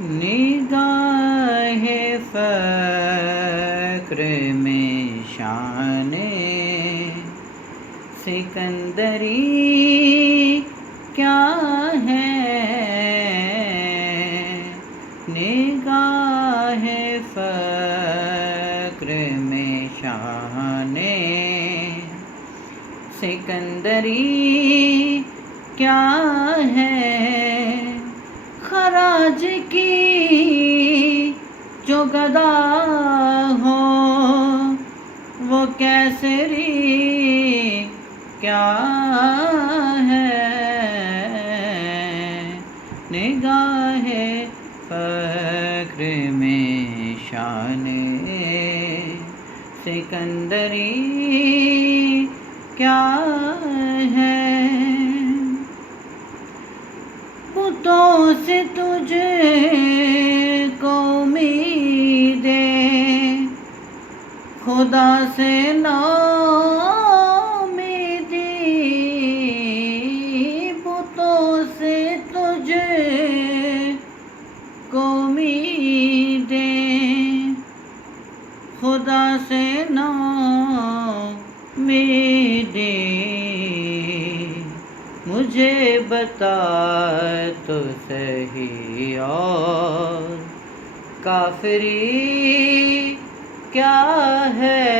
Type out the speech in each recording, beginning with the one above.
نگاہ فقر میں شان سکندری کیا ہے؟ نگاہ فقر میں شان سکندری کیا ہے؟ خراج کی جو گدا ہو وہ کیسری کیا ہے؟ نگاہ فقر میں شان سکندری کیا ہے؟ بتوں سے تجھ کو امیدیں، خدا سے ناامیدی، بتوں سے تجھ کو امیدیں، خدا سے ناامیدی، مجھے بتا تو صحیح اور کافری کیا ہے؟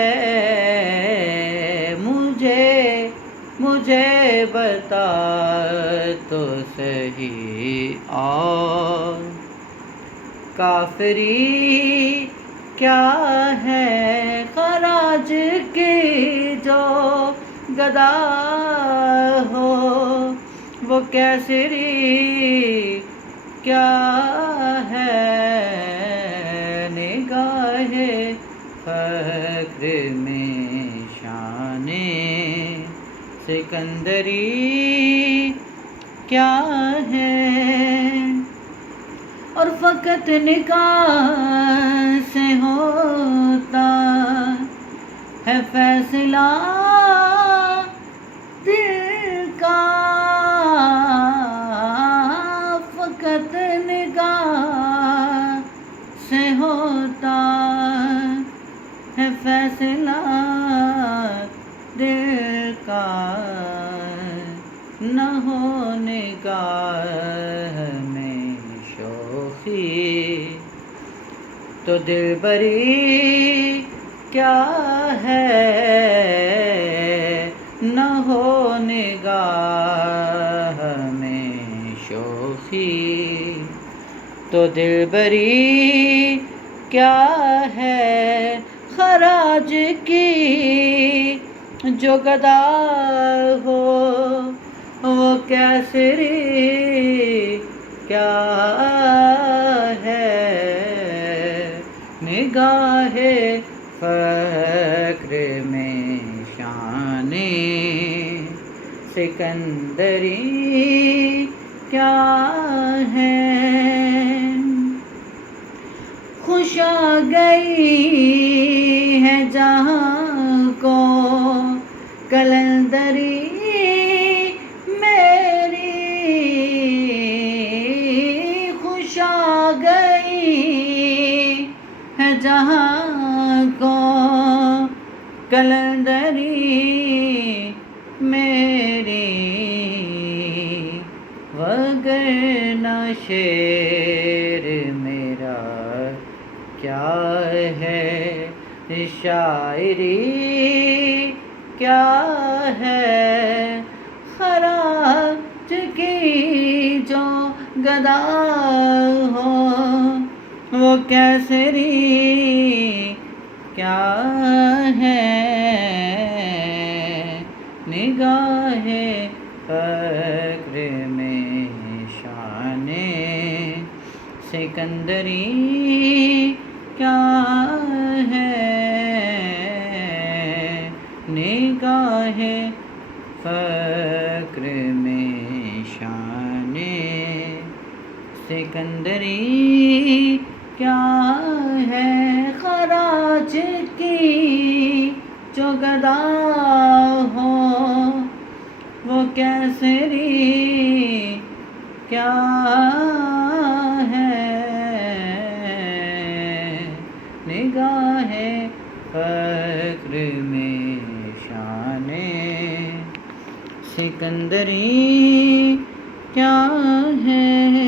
مجھے بتا تو صحیح اور کافری کیا ہے؟ خراج کی جو گدا ہو وہ کیسری کیا ہے؟ نگاہ فقر میں شان سکندری کیا ہے؟ اور فقط نگاہ سے ہوتا ہے فیصلہ دل کا، فقط نگاہ سے ہوتا ہے فیصلہ دل کا، نہ ہو نگاہ میں شوخی تو دلبری کیا ہے؟ نہ ہو نگاہ میں شوخی تو دلبری کیا ہے؟ خراج کی جو گدا ہو وہ کیسری کیا ہے؟ نگاہ فقر میں شان سکندری کیا ہے؟ خوش آ گئی ہے جہاں کو کلندری میری، خوش آ گئی ہے جہاں کو کلندری میری، وگرنہ شعر میرا کیا ہے؟ شاعری کیا ہے؟ خراج کی جو گدا ہو وہ کیسری کیا ہے؟ نگاہ فقر میں شان سکندری کیا ہے؟ نگاہ فقر میں شان سکندری کیا ہے؟ خراج کی جو گدا ہو وہ کیسری کیا ہے؟ ہے فخر میں شان سکندری کیا ہے